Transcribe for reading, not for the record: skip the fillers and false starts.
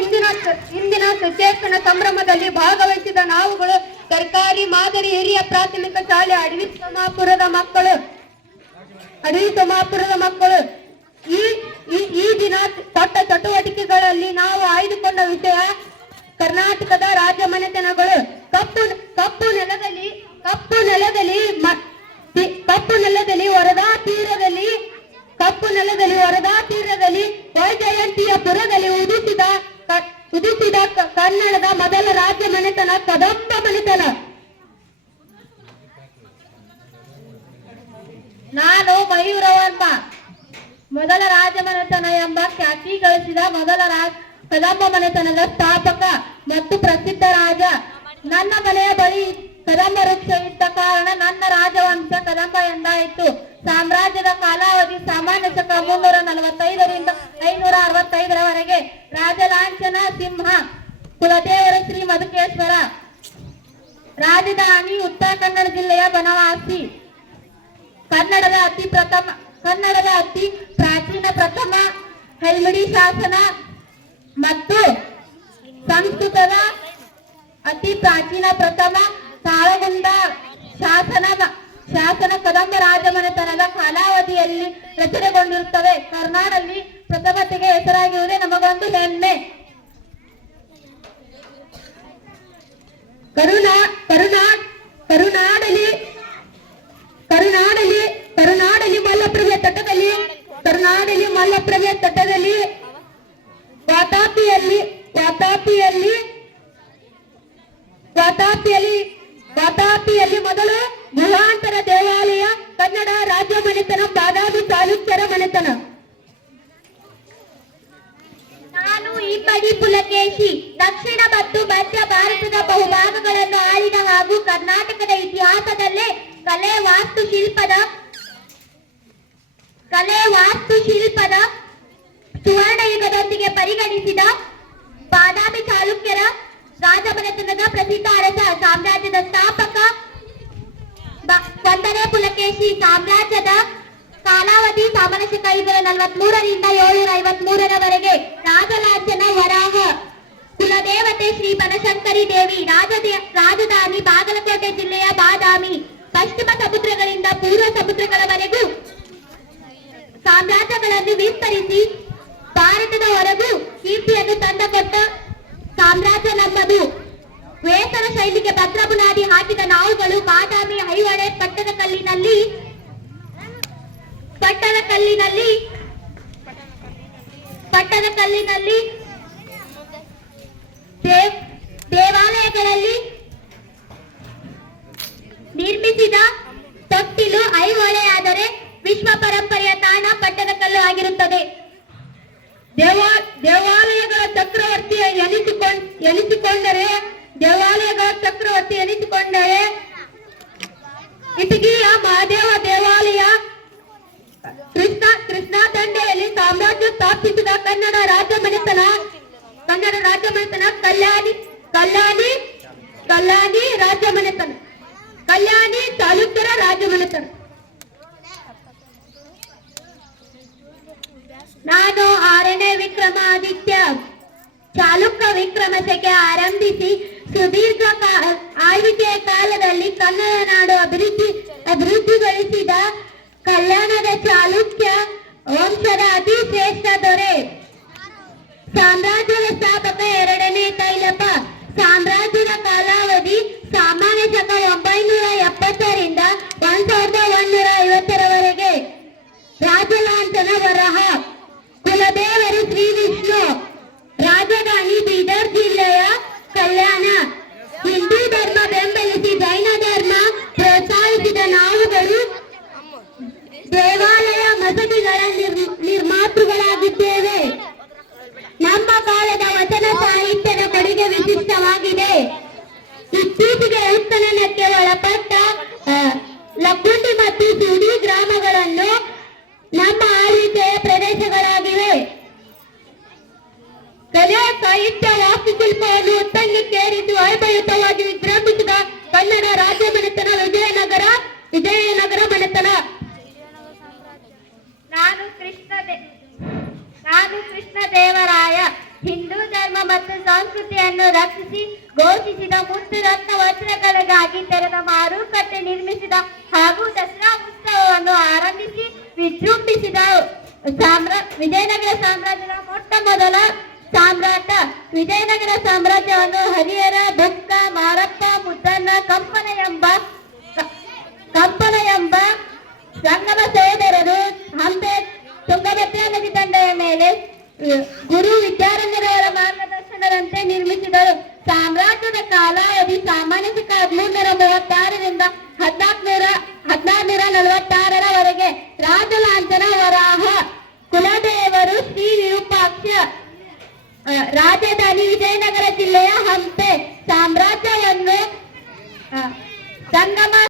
ಇಂದಿನ ಸುಚೇತನ ಸಂಭ್ರಮದಲ್ಲಿ ಭಾಗವಹಿಸಿದ ನಾವುಗಳು ಸರ್ಕಾರಿ ಮಾದರಿ ಹಿರಿಯ ಪ್ರಾಥಮಿಕ ಶಾಲೆ ಅಡವಿ ಸೋಮಾಪುರದ ಮಕ್ಕಳು ಈ ದಿನ ಪಟ್ಟ ಚಟುವಟಿಕೆಗಳಲ್ಲಿ ನಾವು ಆಯ್ದುಕೊಂಡ ವಿಷಯ ಕರ್ನಾಟಕದ ರಾಜ್ಯ ಮನೆತನಗಳು. ಕಪ್ಪು ನೆಲದಲ್ಲಿ ವರದಾ ತೀರದಲ್ಲಿ ವೈಜಯಂತಿಯ ಪುರದಲ್ಲಿ ಉದಿಸಿದ ಕನ್ನಡದ ಮೊದಲ ರಾಜ್ಯ ಮನೆತನ ಕದಂಬ ಮನೆತನ. ನಾನು ಮಯೂರವರ್ಮ ಮೊದಲ ರಾಜ ಮನೆತನ ಎಂಬ ಖ್ಯಾತಿ ಗಳಿಸಿದ ಮೊದಲ ಕದಂಬ ಮನೆತನದ ಸ್ಥಾಪಕ ಮತ್ತು ಪ್ರಸಿದ್ಧ ರಾಜ. ನನ್ನ ಮನೆಯ ಬಳಿ ಕದಂಬ ವೃಕ್ಷ ಇದ್ದ ಕಾರಣ ನನ್ನ ರಾಜವಂಶ ಕದಂಬ ಎಂದಾಯಿತು. ಸಾಮ್ರಾಜ್ಯದ ಕಾಲಾವಧಿ ಸಾಮಾನ್ಯ ಶಕ 345ರಿಂದ 565ರವರೆಗೆ. ರಾಜಲಾಂಛನ ಸಿಂಹ, ಕುಲದೇವರು ಶ್ರೀ ಮಧುಕೇಶ್ವರ. ರಾಜಧಾನಿ ಉತ್ತರ ಕನ್ನಡ ಜಿಲ್ಲೆಯ ಬನವಾಸಿ. ಕನ್ನಡದ ಅತಿ ಪ್ರಾಚೀನ ಪ್ರಥಮ ಹಲ್ಮಿಡಿ ಶಾಸನ ಮತ್ತು ಸಂಸ್ಕೃತದ ಅತಿ ಪ್ರಾಚೀನ ಪ್ರಥಮ ತಾಳಗುಂದ ಶಾಸನ ಕದಂಬ ರಾಜಮನೆತನದ ಕಾಲಾವಧಿಯಲ್ಲಿ ರಚನೆಗೊಂಡಿರುತ್ತವೆ. ಕರ್ನಾಡಲ್ಲಿ ಪ್ರಥಮತೆಗೆ ಹೆಸರಾಗಿರುವುದೇ ನಮಗೊಂದು ಹೆಮ್ಮೆ. ಕರುನಾಡಲಿ ಮಲ್ಲಪ್ರಭೆ ತಟದಲ್ಲಿ ವಾತಾಪಿಯಲ್ಲಿ ಮೊದಲು ಗುಹಾಂತರ ದೇವಾಲಯ. ಕನ್ನಡ ರಾಜ್ಯ ಮನೆತನ ಬಾದಾಮಿ ಚಾಲುಕ್ಯರ ಮನೆತನ. ನಾನು ಇಬ್ಬಡಿ ಪುಲಕೇಶಿ. ದಕ್ಷಿಣ ಮತ್ತು ಮಧ್ಯ ಭಾರತದ ಬಹುಭಾಗಗಳನ್ನು ಆಳಿದ ಹಾಗೂ ಕರ್ನಾಟಕದ ಇತಿಹಾಸದಲ್ಲೇ ಕಲೆ ವಾಸ್ತುಶಿಲ್ಪದ ಸುವರ್ಣಯುಗದೊಂದಿಗೆ ಪರಿಗಣಿಸಿದ ಬಾದಾಮಿ ಚಾಲುಕ್ಯರ ರಾಜಮನೆತನದ ಪ್ರಸಿದ್ಧ ಅರಸ. ಸಾಮ್ರಾಜ್ಯದ ಸ್ಥಾಪಕ 1ನೇ ಪುಲಕೇಶಿ. ಸಾಮ್ರಾಜ್ಯದ ಕಾಲಾವಧಿ ಸಾಮಾನ್ಯ ಶಕ 543ರಿಂದ 753ರವರೆಗೆ. ರಾಜಲಾಂಛನ ವರಾಹ. ಕುಲದೇವತೆ ಶ್ರೀ ಬನಶಂಕರಿ ದೇವಿ. ರಾಜಧಾನಿ ಬಾಗಲಕೋಟೆ ಜಿಲ್ಲೆಯ ಬಾದಾಮಿ. ಪಶ್ಚಿಮ ಸಮುದ್ರಗಳಿಂದ ಪೂರ್ವ ಸಮುದ್ರಗಳವರೆಗೂ ಸಾಮ್ರಾಜ್ಯಗಳನ್ನು ವಿಸ್ತರಿಸಿ ಭಾರತದ ಹೊರಗೂ ಕೀರ್ತಿಯನ್ನು ತಂದುಕೊಟ್ಟ ಸಾಮ್ರಾಜ್ಯ ನಮ್ಮದು. ವೇತನ ಶೈಲಿಗೆ ಭದ್ರ ಬುನಾದಿ ಹಾಕಿದ ನಾವುಗಳು ಬಾದಾಮಿ ಐಹೊಳೆ ಪಟ್ಟದಕಲ್ಲಿನಲ್ಲಿ ದೇವಾಲಯಗಳಲ್ಲಿ ನಿರ್ಮಿಸಿದ ತೊಟ್ಟಿಲು ಐಹೊಳೆಯಾದರೆ ವಿಶ್ವ ಪರಂಪರೆಯ ತಾಣ ಪಟ್ಟದಕಲ್ಲು ಆಗಿರುತ್ತದೆ. ದೇವಾಲಯಗಳ ಚಕ್ರವರ್ತಿ ಎನಿಸಿಕೊಂಡರೆ ಇಟಗಿಯ ಮಹಾದೇವ ದೇವಾಲಯ. ಕೃಷ್ಣ ದಂಡೆಯಲ್ಲಿ ಸಾಮ್ರಾಜ್ಯ ಸ್ಥಾಪಿಸಿದ ಕನ್ನಡ ರಾಜ್ಯ ಮನೆತನ ಕಲ್ಯಾಣಿ ರಾಜ್ಯ ಮನೆತನ. ಕಲ್ಯಾಣಿ ಚಾಲುಕ್ಯರ ರಾಜ್ಯ ಮನೆತನ. ನಾನು 6ನೇ ವಿಕ್ರಮಾದಿತ್ಯ ಚಾಲುಕ್ಯ ವಿಕ್ರಮಸೆಗೆ ಆರಂಭಿಸಿ ಸುದೀರ್ಘ ಆಳ್ವಿಕೆಯ ಕಾಲದಲ್ಲಿ ಕನ್ನಡ ನಾಡು ಅಭಿವೃದ್ಧಿಗೊಳಿಸಿದ ಕಲ್ಯಾಣದ ಚಾಲುಕ್ಯ ವಂಶದ ಅತಿ ಶ್ರೇಷ್ಠ ದೊರೆ. ಸಾಮ್ರಾಜ್ಯದ ಸ್ಥಾಪಕ 2ನೇ ಕೈಲಪ. ಸಾಮ್ರಾಜ್ಯದ ಕಾಲಾವಧಿ ಸಾಮಾನ್ಯ ಶಕ 970ರಿಂದ 1150ರವರೆಗೆ. ರಾಜಲಾಂಛನ ವರಹ. ಕುಲದೇವರು ಶ್ರೀ ವಿಷ್ಣು. ರಾಜಧಾನಿ ಬೀದರ್ ಜಿಲ್ಲೆಯ ಕಲ್ಯಾಣ. ಹಿಂದೂ ಧರ್ಮ ಬೆಂಬಲಿಸಿ ಜೈನ ಧರ್ಮ ಪ್ರೋತ್ಸಾಹಿಸಿದ ನಾವುಗಳು ದೇವಾಲಯ ಮಸೀದಿಗಳ ನಿರ್ಮಾತೃಗಳಾಗಿದ್ದೇವೆ. ನಮ್ಮ ಕಾಲದ ವಚನ ಸಾಹಿತ್ಯದ ಕೊಡುಗೆ ವಿಶಿಷ್ಟವಾಗಿದೆ. ಇತ್ತೀಚೆಗೆ ಉತ್ಖನನಕ್ಕೆ ಒಳಪಟ್ಟ ಲಕ್ಕುಂಡಿ ಮತ್ತು ಸೂಡಿ ಗ್ರಾಮಗಳನ್ನು ನಮ್ಮ ಆಳ್ವಿಕೆಯ ಪ್ರದೇಶಗಳಾಗಿವೆ. ಕಲೆ, ಸಾಹಿತ್ಯ, ವಾಸ್ತುಶಿಲ್ಪವನ್ನು ಉತ್ತಂಗಕ್ಕೇರಿದ್ದು ವೈಭವಯುತವಾಗಿ ವಿಜೃಂಭಿಸಿದ ಕನ್ನಡ ರಾಜ್ಯ ಮನೆತನ ವಿಜಯನಗರ ಮನೆತನ. ನಾನು ಕೃಷ್ಣದೇವರಾಯ. ಹಿಂದೂ ಮತ್ತು ಸಂಸ್ಕೃತಿಯನ್ನು ರಕ್ಷಿಸಿ ಘೋಷಿಸಿದ ಮುತ್ತು ರತ್ನ ವಜ್ರಗಳಿಗಾಗಿ ತೆರೆದ ಮಾರುಕಟ್ಟೆ ನಿರ್ಮಿಸಿದ ಹಾಗೂ ದಸರಾ ಉತ್ಸವವನ್ನು ಆರಂಭಿಸಿ ವಿಜೃಂಭಿಸಿದ ವಿಜಯನಗರ ಸಾಮ್ರಾಜ್ಯದ ಮೊಟ್ಟ ಮೊದಲ ಸಾಮ್ರಾಟ. ವಿಜಯನಗರ ಸಾಮ್ರಾಜ್ಯವನ್ನು ಹರಿಹರ, ಬುಕ್ಕ, ಮಾರಪ್ಪ, ಮುದ್ದಣ್ಣ, ಕಂಪನ ಎಂಬ ಸಂಗಮ ಸಹೋದರರು ಹಂಪೆ ತುಂಗಭದ್ರಾ ನದಿ ದಂಡೆಯ ಮೇಲೆ ಗುರು ವಿದ್ಯಾರಣ್ಯರವರ ಮಾರ್ಗದರ್ಶನದಂತೆ ನಿರ್ಮಿಸಿದರು. ಸಾಮ್ರಾಜ್ಯದ ಕಾಲಾವಧಿ ಸಾಮಾನ್ಯ ಶಕ 1336ರಿಂದ 1446ರವರೆಗೆ. ರಾಜಲಾಂಛನ ವರಾಹ ಕುಲದೇವರು ಶ್ರೀ ವಿರೂಪಾಕ್ಷ. ರಾಜಧಾನಿ ವಿಜಯನಗರ ಜಿಲ್ಲೆಯ ಹಂಪೆ. ಸಾಮ್ರಾಜ್ಯವನ್ನು ಸಂಗಮ